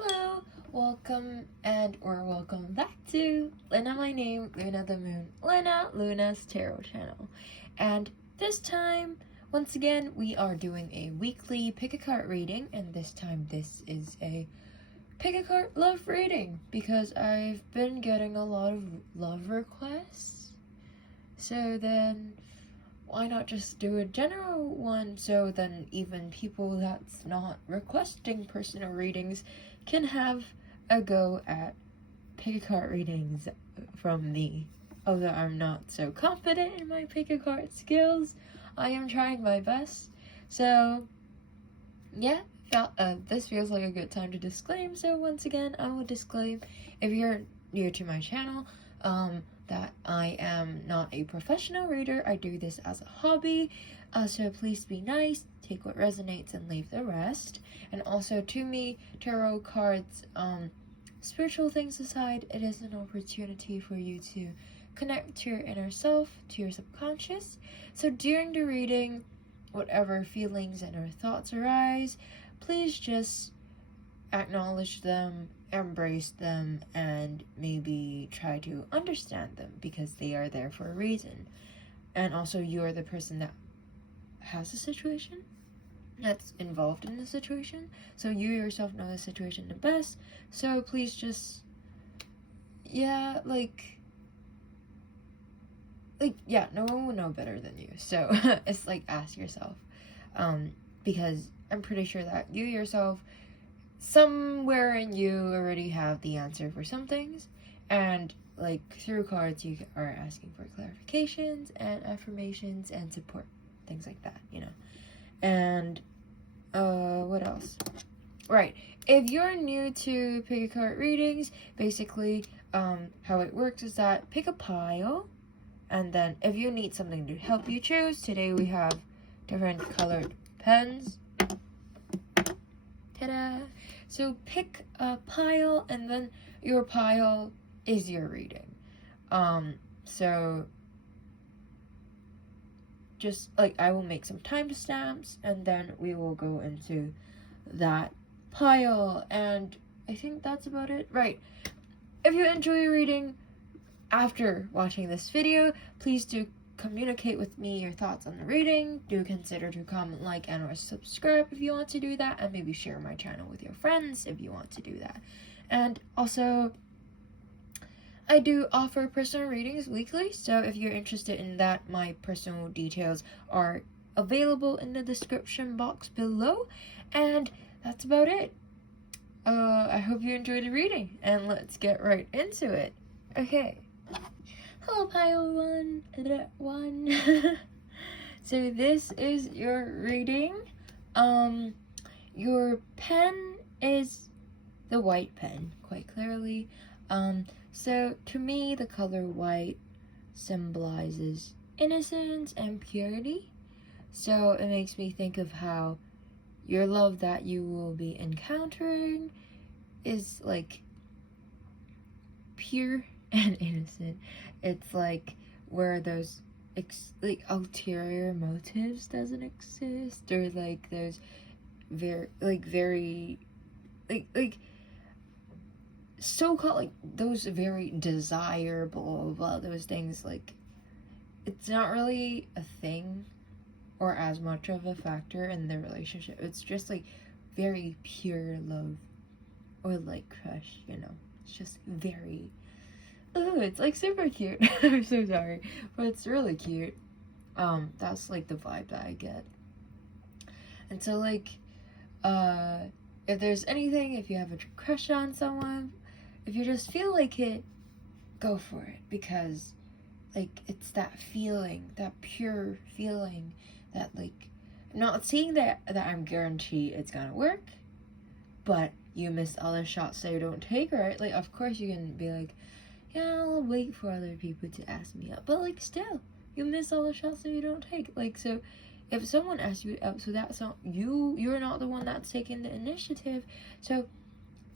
Hello, welcome back to Lena My Name, Luna the Moon, Luna's Tarot channel. And this time, once again, we are doing a weekly pick a card reading, and this time this is a pick a card love reading because I've been getting a lot of love requests. So then why not just do a general one so then even people that's not requesting personal readings can have a go at pick a card readings from me. Although I'm not so confident in my pick a card skills, I am trying my best. So yeah, this feels like a good time to disclaim. So once again, I will disclaim, if you're new to my channel, that I am not a professional reader. I do this as a hobby, so please be nice, take what resonates and leave the rest. And also, to me, tarot cards, spiritual things aside, it is an opportunity for you to connect to your inner self, to your subconscious. So during the reading, whatever feelings and or thoughts arise, please just acknowledge them, embrace them, and maybe try to understand them because they are there for a reason. And also, you are the person that has the situation, that's involved in the situation, so you yourself know the situation the best. So please just, no one will know better than you. So it's like, ask yourself, because I'm pretty sure that you yourself, somewhere in you, already have the answer for some things, and like through cards you are asking for clarifications and affirmations and support, things like that, And what else? Right, if you're new to pick a card readings, basically how it works is that pick a pile, and then if you need something to help you choose, today we have different colored pens. Ta-da! So pick a pile, and then your pile is your reading. So just like, I will make some timestamps, and then we will go into that pile, and I think that's about it. Right. If you enjoy reading after watching this video, please do communicate with me your thoughts on the reading. Do consider to comment, like, and or subscribe if you want to do that, and maybe share my channel with your friends if you want to do that. And also, I do offer personal readings weekly, so if you're interested in that, my personal details are available in the description box below. And that's about it. I hope you enjoyed the reading, and let's get right into it. Okay. Hello, pile one. So this is your reading. Your pen is the white pen, quite clearly. So to me, the color white symbolizes innocence and purity. So it makes me think of how your love that you will be encountering is like pure and innocent. It's like where those ulterior motives doesn't exist, or like those very so-called, like those very desirable, those things, like it's not really a thing or as much of a factor in the relationship. It's just like very pure love, or like crush, it's just very, oh, it's like super cute. I'm so sorry, but it's really cute. That's like the vibe that I get. And so like, if there's anything, if you have a crush on someone, if you just feel like it, go for it, because like it's that feeling, that pure feeling, that like, I'm not saying that I'm guaranteed it's gonna work, but you missed all the shots that you don't take, right? Like, of course you can be like, yeah, I'll wait for other people to ask me out, but like, still, you miss all the shots that you don't take. Like, so if someone asks you out, so that's not you're not the one that's taking the initiative. So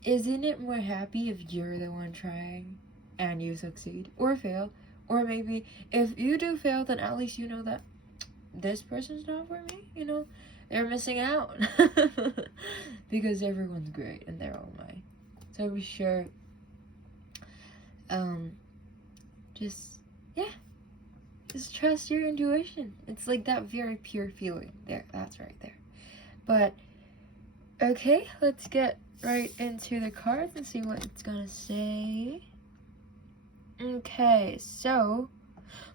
isn't it more happy if you're the one trying and you succeed or fail? Or maybe if you do fail, then at least you know that this person's not for me, they're missing out. Because everyone's great in their own way. So be sure, just trust your intuition. It's like that very pure feeling there. That's right there. But okay, let's get right into the cards and see what it's gonna say. Okay, so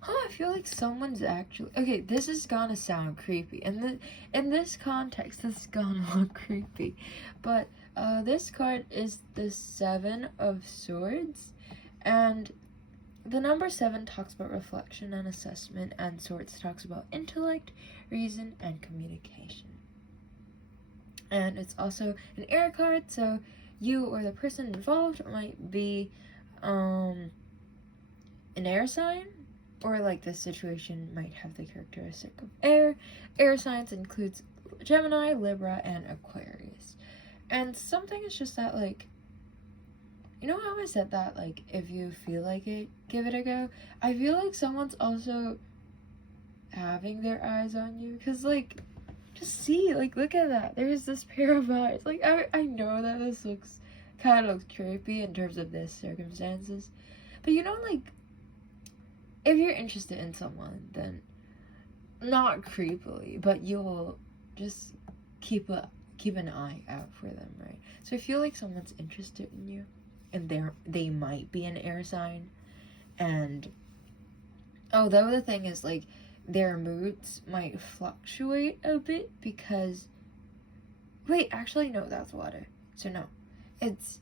I feel like someone's actually okay. This is gonna sound creepy, and in this context, this is gonna look creepy. But this card is the Seven of Swords, and the number 7 talks about reflection and assessment, and Swords talks about intellect, reason, and communication. And it's also an air card, so you or the person involved might be an air sign, or like this situation might have the characteristic of air. Air signs includes Gemini, Libra, and Aquarius. And something is just that, like, you know how I said that, like, if you feel like it, give it a go? I feel like someone's also having their eyes on you, because, like, just see, like, look at that. There's this pair of eyes. Like, I know that this kind of looks creepy in terms of this circumstances, but you know, like, if you're interested in someone, then not creepily, but you will just keep an eye out for them, right? So I feel like someone's interested in you, and they might be an air sign, and although the thing is, like, their moods might fluctuate a bit because wait, actually no, that's water. So no, it's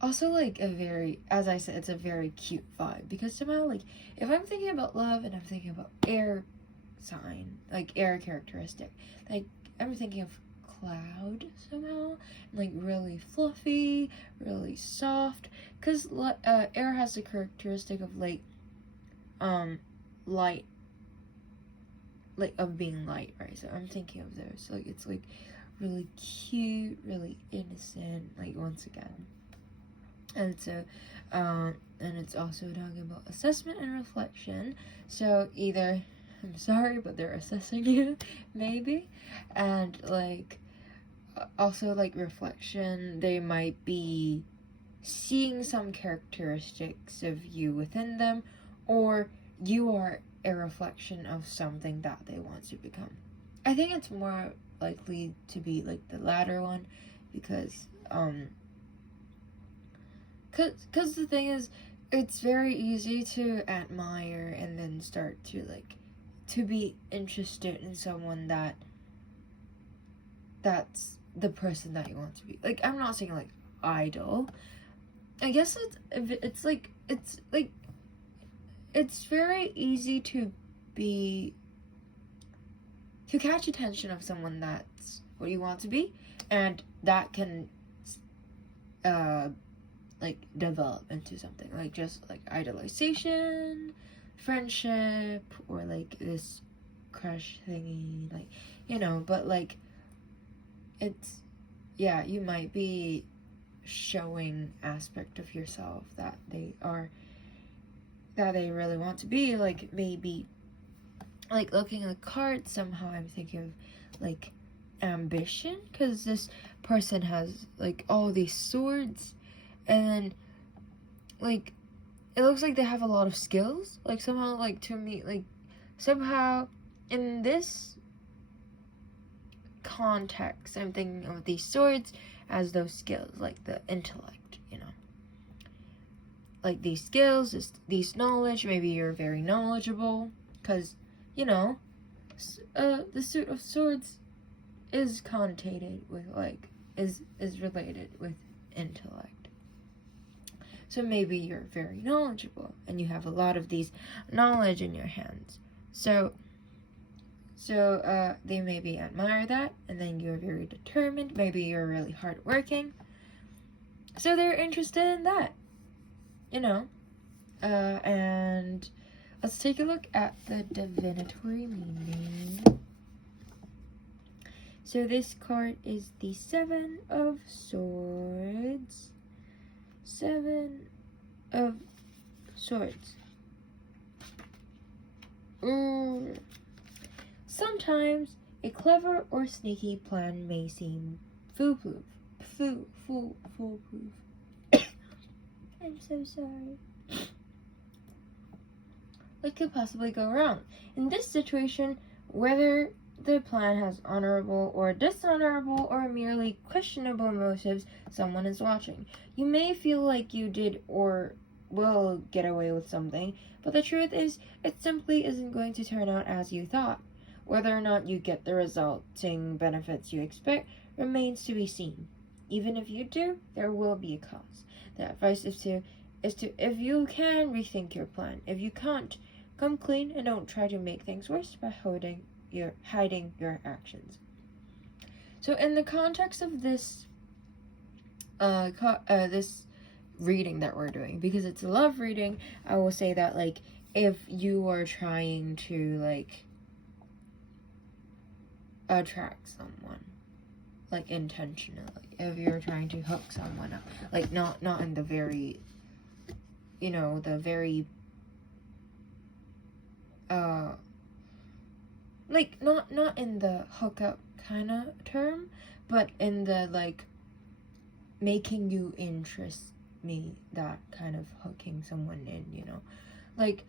also like a very, as I said, it's a very cute vibe, because somehow, like, if I'm thinking about love and I'm thinking about air sign, like air characteristic, like I'm thinking of cloud somehow, like really fluffy, really soft, because air has the characteristic of like light, like of being light, right? So I'm thinking of those, like it's like really cute, really innocent, like once again. And so and it's also talking about assessment and reflection, so either I'm sorry, but they're assessing you, maybe, and like also like reflection, they might be seeing some characteristics of you within them, or you are a reflection of something that they want to become. I think it's more likely to be like the latter one, because cause the thing is, it's very easy to admire and then start to like to be interested in someone that's the person that you want to be. Like, I'm not saying like idol. I guess it's very easy to catch attention of someone that's what you want to be, and that can like develop into something like just like idolization, friendship, or like this crush thingy, like, you know. But like, it's, yeah, you might be showing aspect of yourself that they really want to be. Like, maybe like looking at the cards, somehow I'm thinking of like ambition, because this person has like all these swords, and then like it looks like they have a lot of skills, like somehow, like to me, like somehow in this context I'm thinking of these swords as those skills, like the intellect, you know, like these skills, these knowledge. Maybe you're very knowledgeable, because, you know, the suit of swords is connotated with like is related with intellect. So maybe you're very knowledgeable and you have a lot of these knowledge in your hands. So they maybe admire that, and then you're very determined. Maybe you're really hardworking. So they're interested in that, you know. And let's take a look at the divinatory meaning. So this card is the Seven of Swords. Seven of Swords. Sometimes a clever or sneaky plan may seem foolproof. I'm so sorry. What could possibly go wrong? In this situation, whether the plan has honorable or dishonorable or merely questionable motives, someone is watching. You may feel like you did or will get away with something, but the truth is, it simply isn't going to turn out as you thought. Whether or not you get the resulting benefits you expect remains to be seen. Even if you do, there will be a cost. The advice is to, if you can, rethink your plan. If you can't, come clean and don't try to make things worse by hiding your actions. So in the context of this this reading that we're doing, because it's a love reading, I will say that, like, if you are trying to, like, attract someone, like, intentionally, if you're trying to hook someone up, like, not in the very, the very like, not in the hookup kind of term, but in the, like, making you interest me, that kind of hooking someone in, like,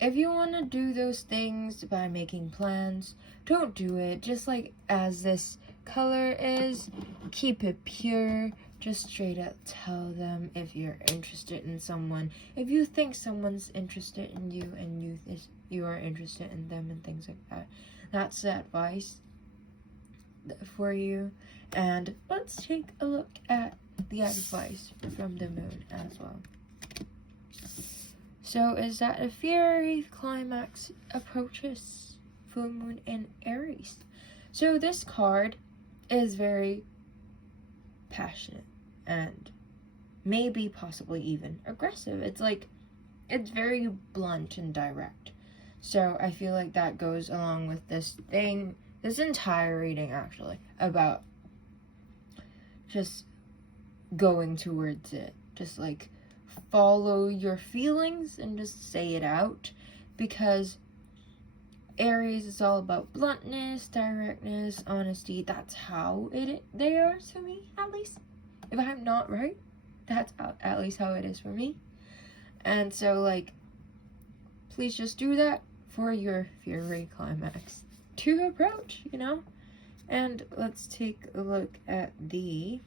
if you want to do those things by making plans, don't do it. Just like as this color is, keep it pure. Just straight up tell them if you're interested in someone. If you think someone's interested in you and you are interested in them and things like that. That's the advice for you. And let's take a look at the advice from the moon as well. So is that a fiery climax approaches full moon in Aries. So this card is very passionate and maybe possibly even aggressive. It's like, it's very blunt and direct. So I feel like that goes along with this entire reading actually, about just going towards it. Just like follow your feelings and just say it out, because Aries is all about bluntness, directness, honesty. That's how they are to me, at least. If I'm not right, that's at least how it is for me. And so, like, please just do that for your fiery climax to approach, And let's take a look at the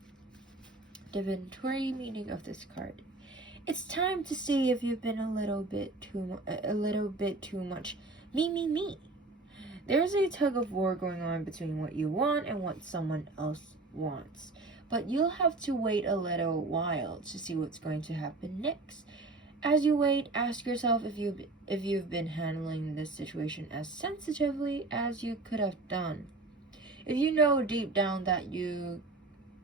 divinatory meaning of this card. It's time to see if you've been a little bit too much me. There's a tug of war going on between what you want and what someone else wants, but you'll have to wait a little while to see what's going to happen next. As you wait, ask yourself if you've been handling this situation as sensitively as you could have done. If you know deep down that you've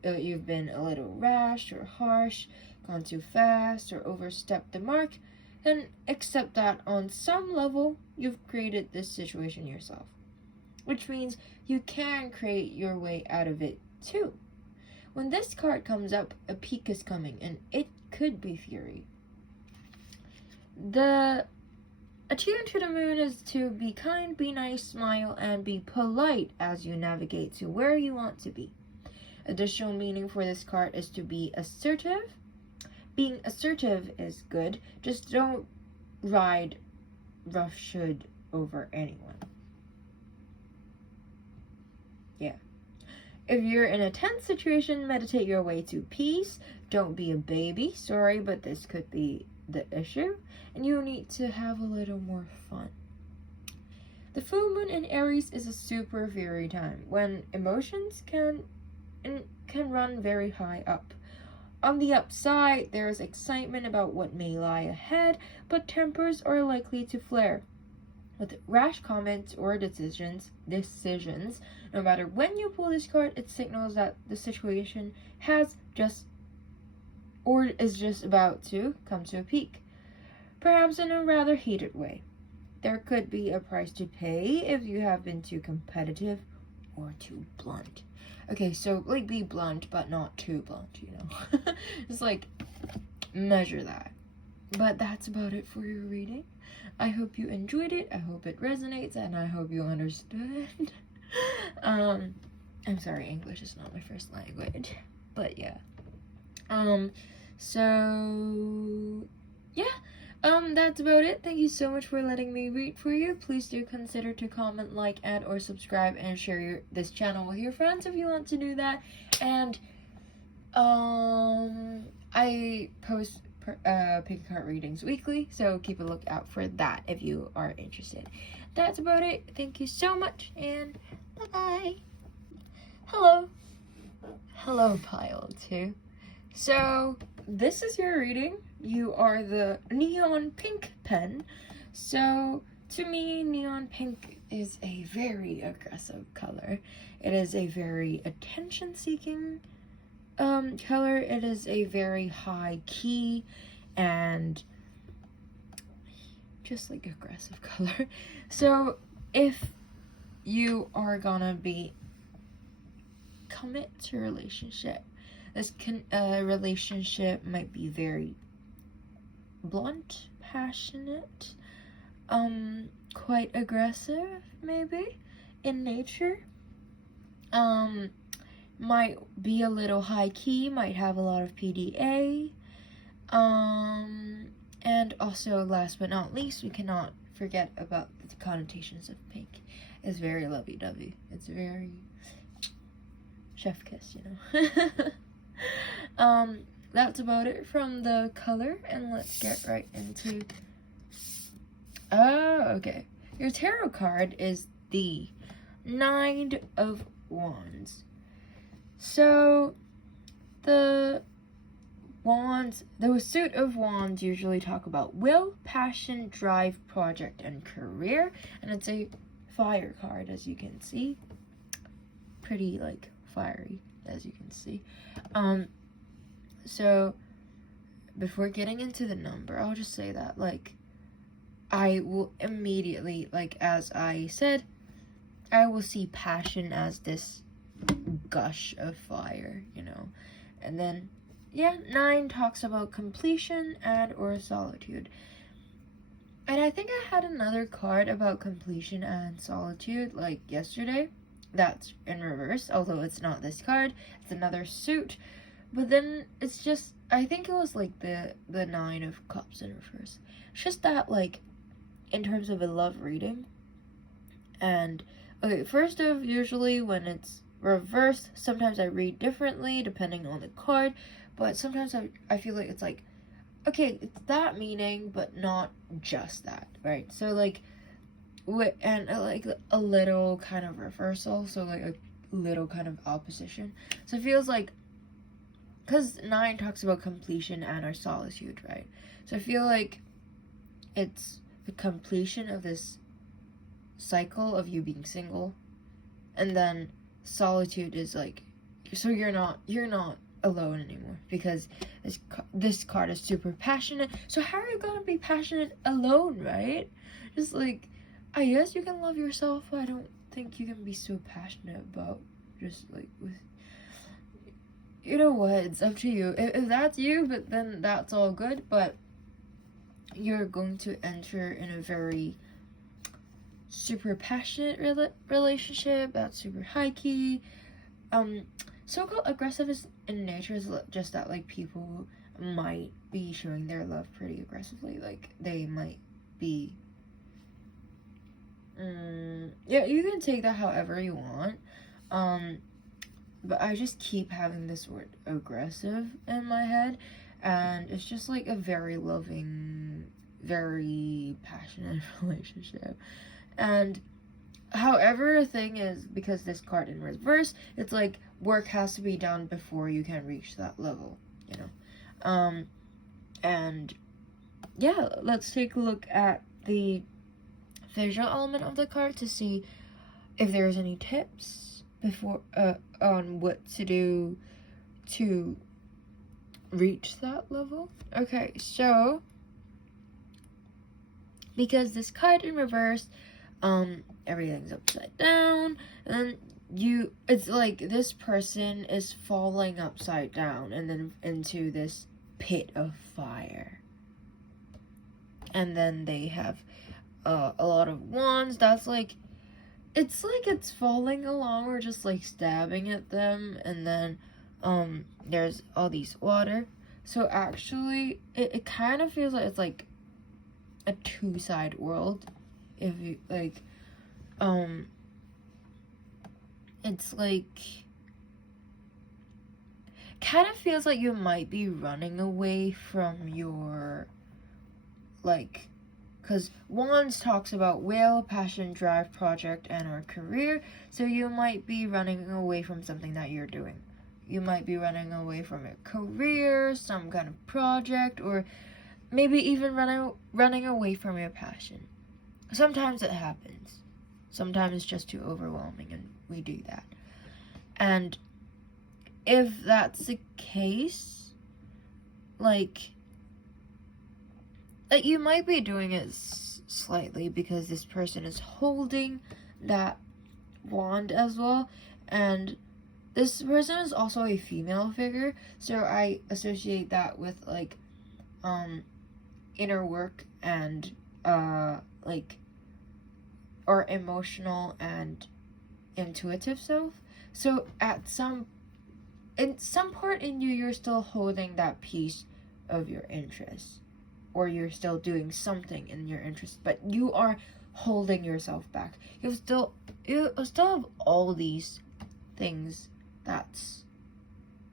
been a little rash or harsh, gone too fast, or overstepped the mark, then accept that on some level you've created this situation yourself, which means you can create your way out of it too. When this card comes up, a peak is coming, and it could be fury. The attune to the moon is to be kind, be nice, smile, and be polite as you navigate to where you want to be. Additional meaning for this card is to be assertive. Being assertive is good, just don't ride roughshod over anyone. Yeah. If you're in a tense situation, meditate your way to peace. Don't be a baby. Sorry, but this could be the issue, and you need to have a little more fun. The full moon in Aries is a super fiery time when emotions can run very high up. On the upside, there is excitement about what may lie ahead, but tempers are likely to flare. With rash comments or decisions, no matter when you pull this card, it signals that the situation is just about to come to a peak, perhaps in a rather heated way. There could be a price to pay if you have been too competitive or too blunt. Okay, so, like, be blunt, but not too blunt, Just, like, measure that. But that's about it for your reading. I hope you enjoyed it. I hope it resonates, and I hope you understood. I'm sorry, English is not my first language. But, yeah. So yeah, that's about it. Thank you so much for letting me read for you. Please do consider to comment, like, add, or subscribe, and share this channel with your friends if you want to do that. And I post pick a card readings weekly, so keep a lookout for that if you are interested. That's about it. Thank you so much, and bye-bye. Hello pile 2. So this is your reading. You are the neon pink pen. So to me, neon pink is a very aggressive color. It is a very attention-seeking color. It is a very high key and just like aggressive color. So if you are gonna be commit to a relationship, this relationship might be very blunt, passionate, quite aggressive maybe in nature, might be a little high key, might have a lot of PDA, and also last but not least, we cannot forget about the connotations of pink. It's very lovey-dovey. It's very chef kiss, you know. That's about it from the color, and let's get right into okay. Your tarot card is the 9 of Wands. So the suit of wands usually talk about will, passion, drive, project, and career, and it's a fire card, as you can see. Pretty like fiery, as you can see. So before getting into the number, I'll just say that, like, I will immediately, like, as I said, I will see passion as this gush of fire, you know. And then, yeah, 9 talks about completion and or solitude. And I think I had another card about completion and solitude, like, yesterday. That's in reverse, although it's not this card. It's another suit. But then it's just, I think it was like the 9 of cups in reverse. It's just that, like, in terms of a love reading. And, okay, first off, usually when it's reversed, sometimes I read differently depending on the card. But sometimes I feel like it's like, okay, it's that meaning, but not just that, right? So, like, and like a little kind of reversal, so like a little kind of opposition. So it feels like, because 9 talks about completion and our solitude, right? So I feel like it's the completion of this cycle of you being single, and then solitude is like, so you're not alone anymore, because this card is super passionate. So how are you gonna be passionate alone, right? Just like, I guess you can love yourself, but I don't think you can be so passionate about just like with, you know what, it's up to you. If that's you, but then that's all good. But you're going to enter in a very super passionate relationship that's super high key. So-called aggressive is in nature is just that, like, people might be showing their love pretty aggressively. Like, they might be yeah, you can take that however you want. But I just keep having this word aggressive in my head, and it's just like a very loving, very passionate relationship. And however, the thing is, because this card in reverse, it's like work has to be done before you can reach that level, you know. And yeah, let's take a look at the visual element of the card to see if there's any tips before on what to do to reach that level. Okay, so because this card in reverse, everything's upside down, and it's like this person is falling upside down and then into this pit of fire, and then they have a lot of wands. That's like, it's falling along or just like stabbing at them, and then there's all these water. So actually, it kind of feels like it's like a two-side world. If you like, it's like, kind of feels like you might be running away from your, like, because Wands talks about will, passion, drive, project, and our career. So you might be running away from something that you're doing. You might be running away from a career, some kind of project, or maybe even running away from your passion. Sometimes it happens. Sometimes it's just too overwhelming and we do that. And if that's the case, like you might be doing it slightly because this person is holding that wand as well, and this person is also a female figure, so I associate that with like inner work and like our emotional and intuitive self. So in some part in you, you're still holding that piece of your interest, or you're still doing something in your interest, but you are holding yourself back. You still have all these things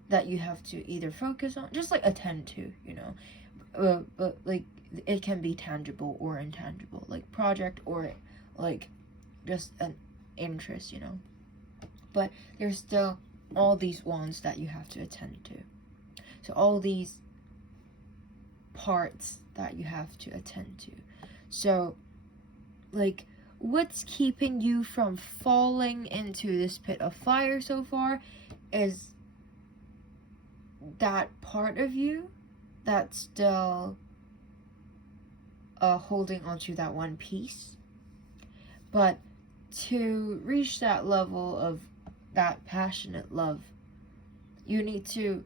that you have to either focus on, just like attend to, you know. But like it can be tangible or intangible, like project or like just an interest, you know. But there's still all these wands that you have to attend to. So all these parts that you have to attend to. So like what's keeping you from falling into this pit of fire so far is that part of you that's still holding onto that one piece. But to reach that level of that passionate love, you need to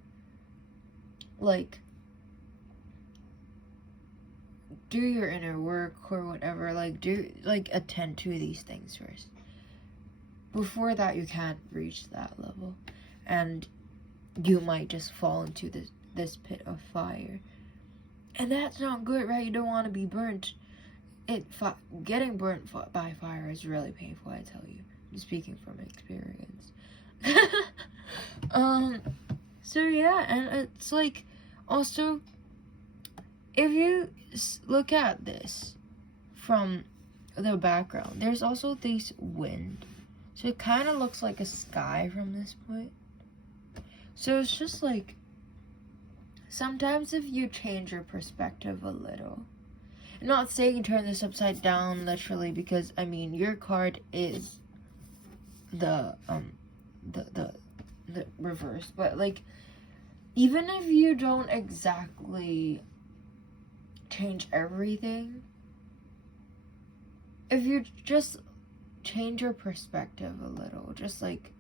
like do your inner work or whatever, like attend to these things first. Before that, you can't reach that level, and you might just fall into this pit of fire, and that's not good, right? You don't want to be burnt. Getting burnt by fire is really painful, I tell you. I'm speaking from experience. So yeah, and it's like also, if you look at this from the background, there's also this wind, so it kind of looks like a sky from this point. So it's just like, sometimes if you change your perspective a little, I'm not saying turn this upside down literally, because I mean your card is the reverse, but like even if you don't exactly change everything, if you just change your perspective a little, just like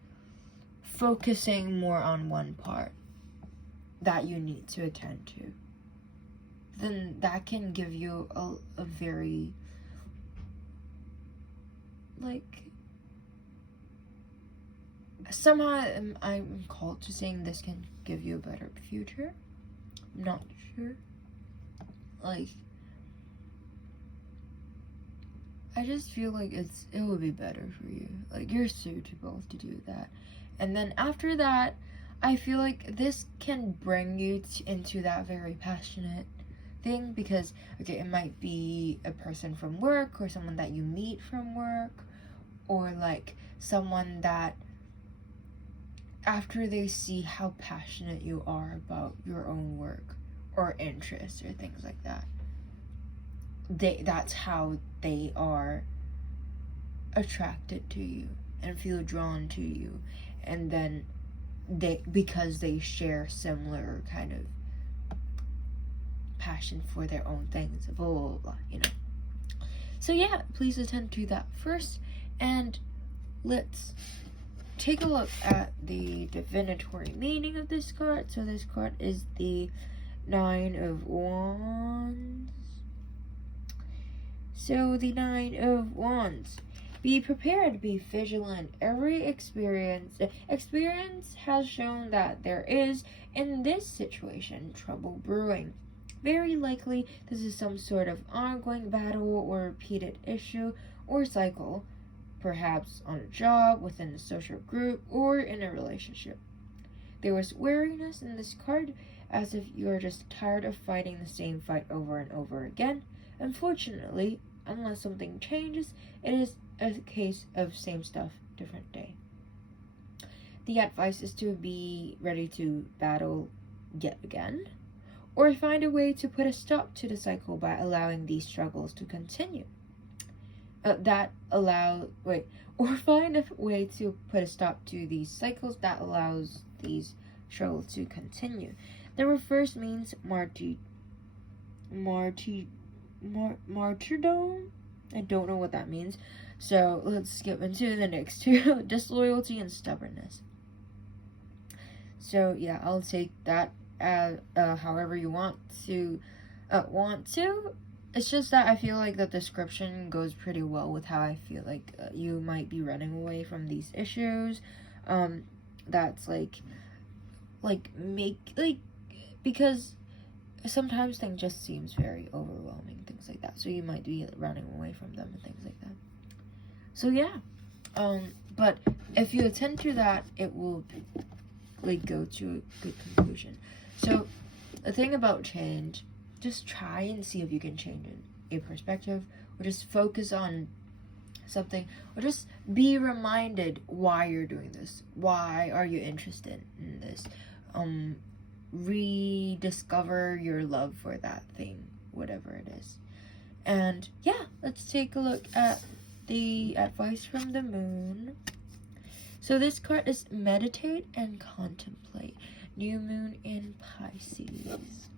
focusing more on one part that you need to attend to, then that can give you a very, like, somehow I'm called to saying this can give you a better future. I'm not sure. Like, I just feel like it would be better for you. Like, you're suitable to do that. And then after that, I feel like this can bring you into that very passionate thing, because, okay, it might be a person from work, or someone that you meet from work, or like someone that after they see how passionate you are about your own work or interests or things like that, that's how they are attracted to you and feel drawn to you, and then because they share similar kind of passion for their own things, blah blah blah, blah, you know. So yeah, please attend to that first, and let's take a look at the divinatory meaning of this card. So this card is the 9 of Wands. So the 9 of Wands Be prepared, be vigilant. Every experience has shown that there is, in this situation, trouble brewing. Very likely, this is some sort of ongoing battle or repeated issue or cycle, perhaps on a job, within a social group, or in a relationship. There was weariness in this card, as if you are just tired of fighting the same fight over and over again. Unfortunately, unless something changes, it is a case of same stuff, different day. The advice is to be ready to battle yet again, or find a way to put a stop to the cycle by allowing these struggles to continue. Or find a way to put a stop to these cycles that allows these struggles to continue. The reverse means martyrdom. I don't know what that means. So let's skip into the next two. Disloyalty and stubbornness. So yeah, I'll take that as however you want to. It's just that I feel like the description goes pretty well with how I feel like you might be running away from these issues. That's because sometimes things just seems very overwhelming, things like that. So you might be running away from them and things like that. So yeah, but if you attend to that, it will go to a good conclusion. So the thing about change, just try and see if you can change a perspective, or just focus on something, or just be reminded why you're doing this. Why are you interested in this? Rediscover your love for that thing, whatever it is. And yeah, let's take a look at the advice from the moon. So this card is meditate and contemplate. New moon in Pisces.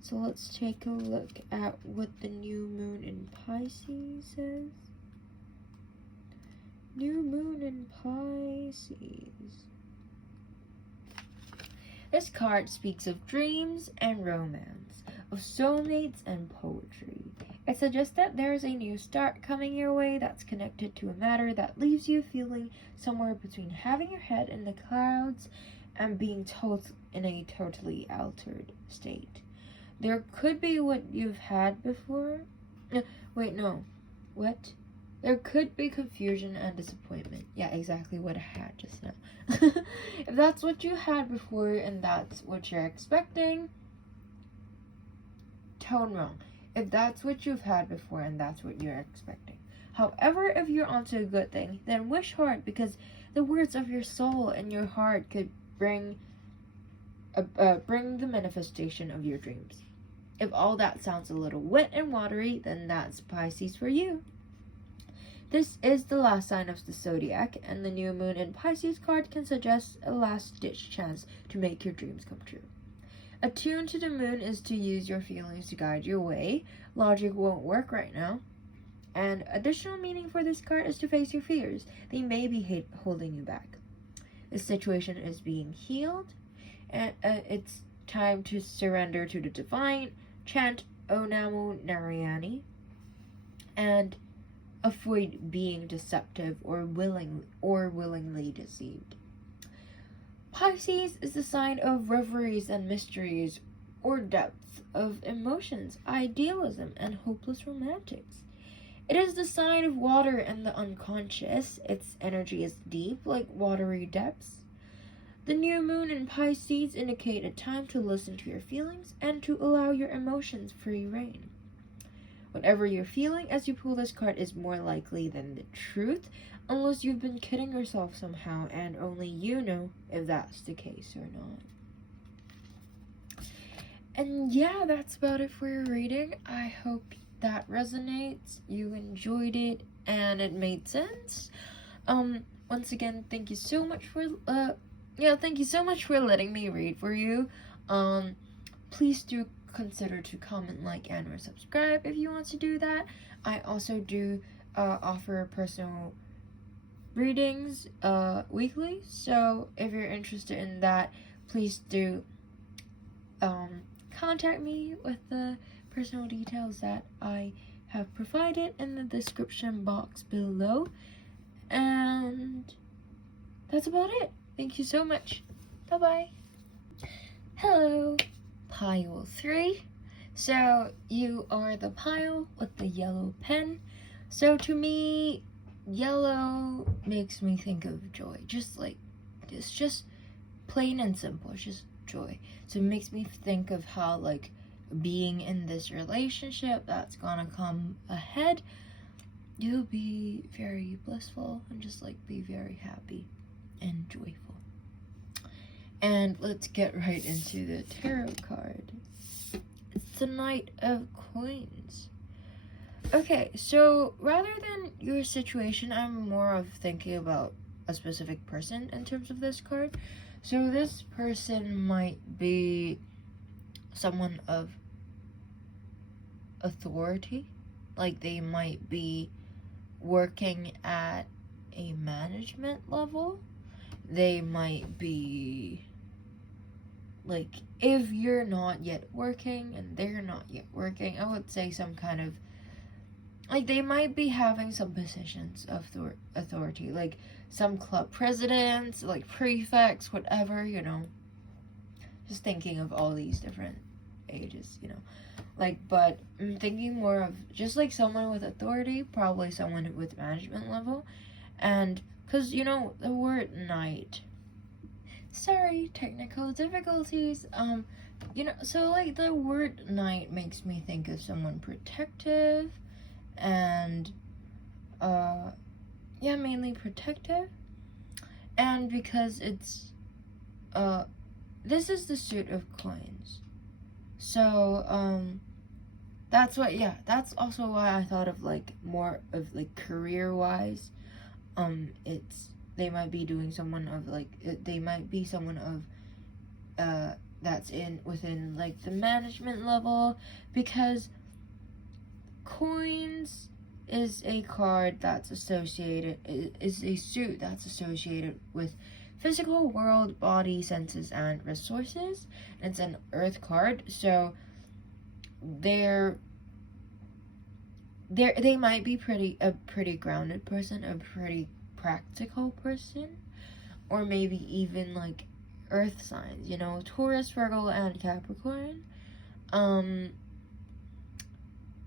So let's take a look at what the new moon in Pisces says. New moon in Pisces. This card speaks of dreams and romance, of soulmates and poetry. It suggests that there is a new start coming your way that's connected to a matter that leaves you feeling somewhere between having your head in the clouds and being in a totally altered state. There could be what you've had before. There could be confusion and disappointment. Yeah, exactly what I had just now. If that's what you had before and that's what you're expecting, tone wrong. If that's what you've had before and that's what you're expecting. However, if you're onto a good thing, then wish hard, because the words of your soul and your heart could bring the manifestation of your dreams. If all that sounds a little wet and watery, then that's Pisces for you. This is the last sign of the zodiac, and the new moon in Pisces card can suggest a last-ditch chance to make your dreams come true. Attuned to the moon is to use your feelings to guide your way. Logic won't work right now. And additional meaning for this card is to face your fears. They may be holding you back. The situation is being healed, and it's time to surrender to the divine. Chant O Namo Narayani and avoid being deceptive or willingly deceived. Pisces is the sign of reveries and mysteries, or depth of emotions, idealism, and hopeless romantics. It is the sign of water and the unconscious. Its energy is deep, like watery depths. The new moon in Pisces indicate a time to listen to your feelings and to allow your emotions free rein. Whatever you're feeling as you pull this card is more likely than the truth, unless you've been kidding yourself somehow, and only you know if that's the case or not. And yeah, that's about it for your reading. I hope that resonates, you enjoyed it, and it made sense. Once again, thank you so much for letting me read for you. Please do consider to comment, like, and or subscribe if you want to do that. I also do offer personal readings weekly, so if you're interested in that, please do contact me with the personal details that I have provided in the description box below. And that's about it. Thank you so much. Bye-bye. Hello, pile 3. So you are the pile with the yellow pen. So to me, yellow makes me think of joy. It's just plain and simple. It's just joy. So it makes me think of how, like, being in this relationship that's gonna come ahead, you'll be very blissful and just, like, be very happy and joyful. And let's get right into the tarot card. It's the Knight of Coins. Okay, so rather than your situation, I'm more of thinking about a specific person in terms of this card. So this person might be someone of authority. Like, they might be working at a management level. They might be, like, if you're not yet working and they're not yet working, I would say some kind of, like, they might be having some positions of authority, like some club presidents, like prefects, whatever, you know. Just thinking of all these different ages, you know. Like, but I'm thinking more of just, like, someone with authority, probably someone with management level. And, because, you know, the word knight, sorry, technical difficulties, you know, so, like, the word knight makes me think of someone protective, and, yeah, mainly protective, and because it's, this is the suit of coins, so, that's what, yeah, that's also why I thought of, like, more of, like, career-wise, they might be doing someone of, like, they might be someone of, that's within, like, the management level, because coins is a card that's associated, is a suit that's associated with physical world, body, senses, and resources. And it's an earth card, so they might be a pretty grounded person, a pretty practical person, or maybe even, like, earth signs, you know, Taurus, Virgo, and Capricorn.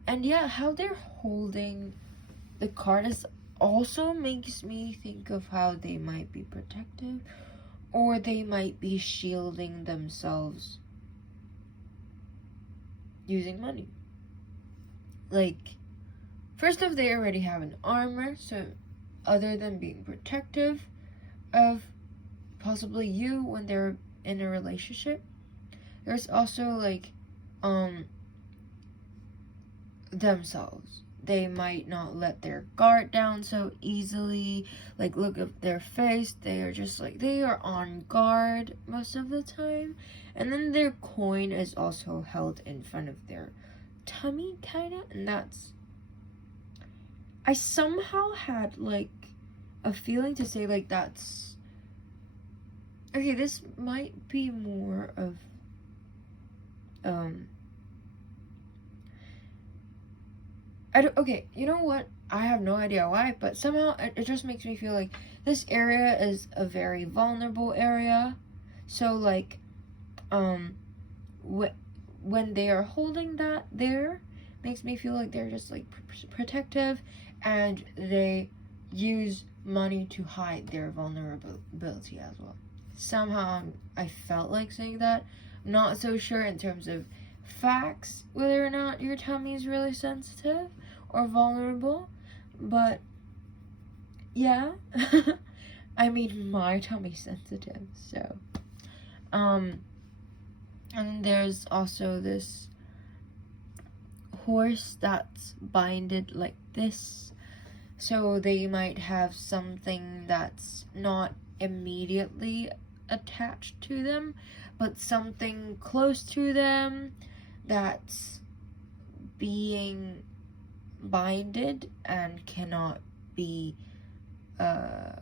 And yeah, how they're holding the card is also makes me think of how they might be protective, or they might be shielding themselves using money. Like, first off, they already have an armor, so other than being protective of possibly you when they're in a relationship, there's also, like, themselves. They might not let their guard down so easily. Like, look at their face, they are just, like, they are on guard most of the time. And then their coin is also held in front of their tummy, kinda, and that's, I somehow had, like, a feeling to say, like, that's, okay, this might be more of, okay, you know what, I have no idea why, but somehow it just makes me feel like this area is a very vulnerable area, so, like, when they are holding that there, makes me feel like they're just, like, protective, and they use money to hide their vulnerability as well. Somehow I felt like saying that. I'm not so sure in terms of facts whether or not your tummy is really sensitive or vulnerable, but yeah. I mean, my tummy's sensitive, so and there's also this horse that's binded like this, so they might have something that's not immediately attached to them, but something close to them that's being binded and cannot be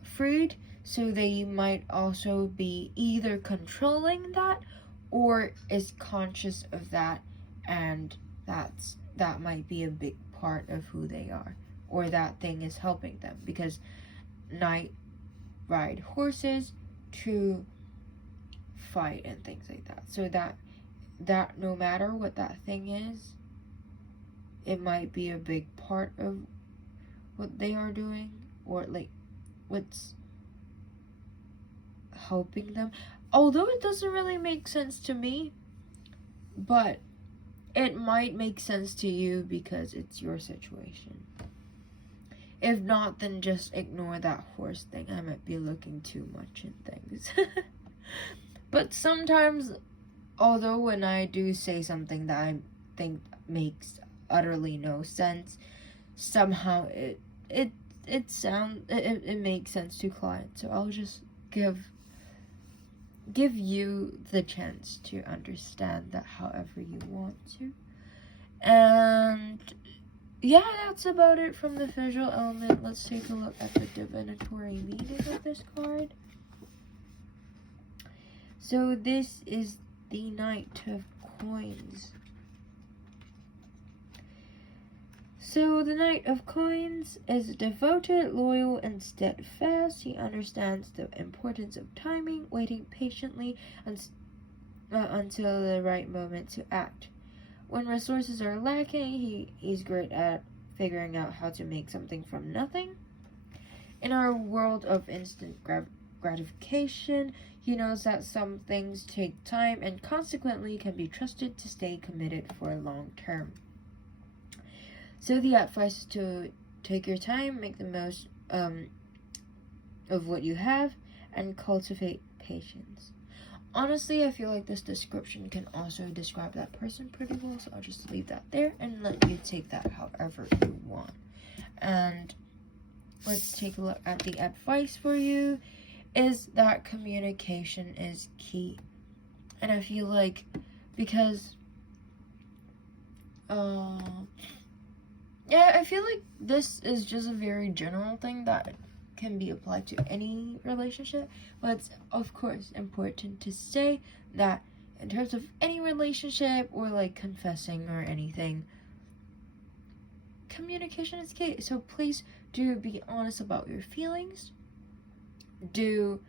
freed, so they might also be either controlling that or is conscious of that, and that might be a big part of who they are, or that thing is helping them, because knight ride horses to fight and things like that. So that no matter what that thing is, it might be a big part of what they are doing, or like what's helping them. Although it doesn't really make sense to me, but it might make sense to you because it's your situation. If not, then just ignore that horse thing. I might be looking too much in things. But sometimes, although when I do say something that I think makes utterly no sense, somehow it makes sense to clients. So I'll just give you the chance to understand that however you want to. And yeah, that's about it from the visual element. Let's take a look at the divinatory meaning of this card. So this is the Knight of Coins. So the Knight of Coins is devoted, loyal, and steadfast. He understands the importance of timing, waiting patiently until the right moment to act. When resources are lacking, he's great at figuring out how to make something from nothing. In our world of instant gratification, he knows that some things take time and consequently can be trusted to stay committed for long term. So the advice is to take your time, make the most of what you have, and cultivate patience. Honestly, I feel like this description can also describe that person pretty well, so I'll just leave that there and let you take that however you want. And let's take a look at the advice for you, is that communication is key. And I feel like, because yeah, I feel like this is just a very general thing that can be applied to any relationship, but it's of course important to say that in terms of any relationship or like confessing or anything, communication is key. So please do be honest about your feelings. Do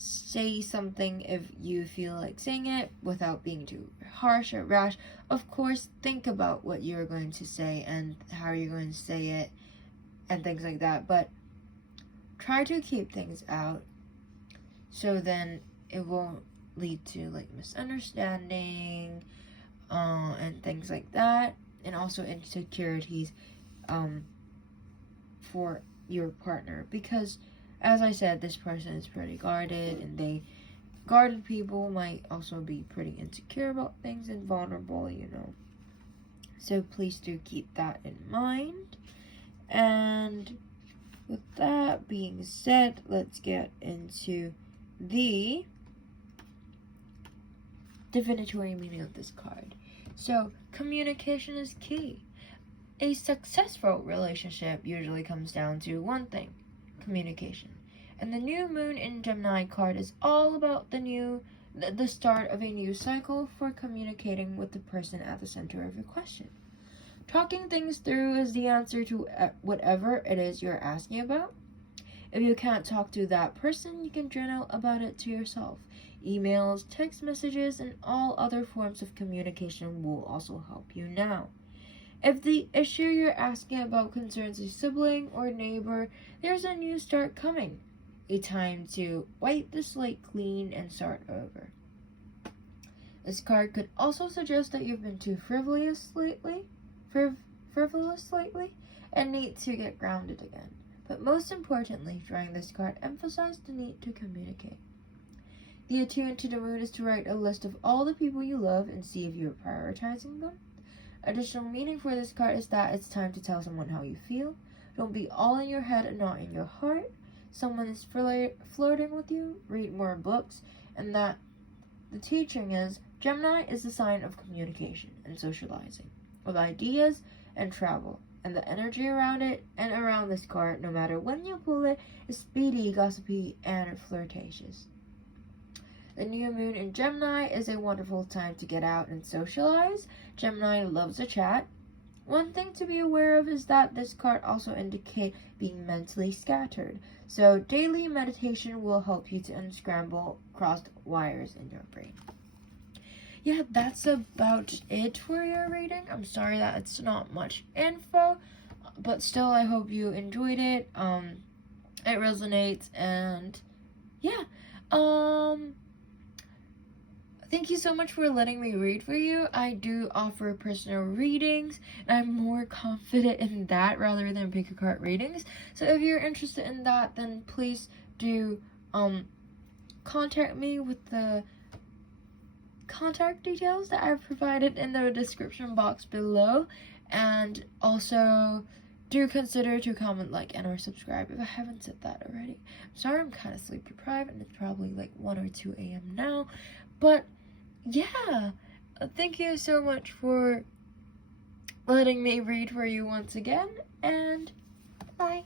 say something if you feel like saying it without being too harsh or rash. Of course, think about what you're going to say and how you're going to say it and things like that, but try to keep things out so then it won't lead to like misunderstanding and things like that, and also insecurities for your partner, because as I said, this person is pretty guarded, and guarded people might also be pretty insecure about things and vulnerable, you know. So please do keep that in mind. And with that being said, let's get into the divinatory meaning of this card. So, communication is key. A successful relationship usually comes down to one thing: communication. And the new moon in Gemini card is all about the start of a new cycle for communicating with the person at the center of your question. Talking things through is the answer to whatever it is you're asking about. If you can't talk to that person, you can journal about it to yourself. Emails, text messages, and all other forms of communication will also help you now. If the issue you're asking about concerns a sibling or neighbor, there's a new start coming. A time to wipe the slate clean and start over. This card could also suggest that you've been too frivolous lately and need to get grounded again. But most importantly, drawing this card emphasized the need to communicate. The attuned to the moon is to write a list of all the people you love and see if you're prioritizing them. Additional meaning for this card is that it's time to tell someone how you feel. Don't be all in your head and not in your heart. Someone is flirting with you, read more books, and that the teaching is Gemini is the sign of communication and socializing, of ideas and travel, and the energy around it and around this card, no matter when you pull it, is speedy, gossipy, and flirtatious. The new moon in Gemini is a wonderful time to get out and socialize. Gemini loves a chat, one thing to be aware of is that this card also indicates being mentally scattered. So daily meditation will help you to unscramble crossed wires in your brain. Yeah, that's about it for your reading. I'm sorry that it's not much info, but still I hope you enjoyed it. It resonates, and yeah. Thank you so much for letting me read for you. I do offer personal readings, and I'm more confident in that rather than pick a card readings. So if you're interested in that, then please do contact me with the contact details that I've provided in the description box below, and also do consider to comment, like, and or subscribe if I haven't said that already. I'm sorry, I'm kind of sleep deprived and it's probably like 1 or 2 a.m. now, but yeah, thank you so much for letting me read for you once again, and bye.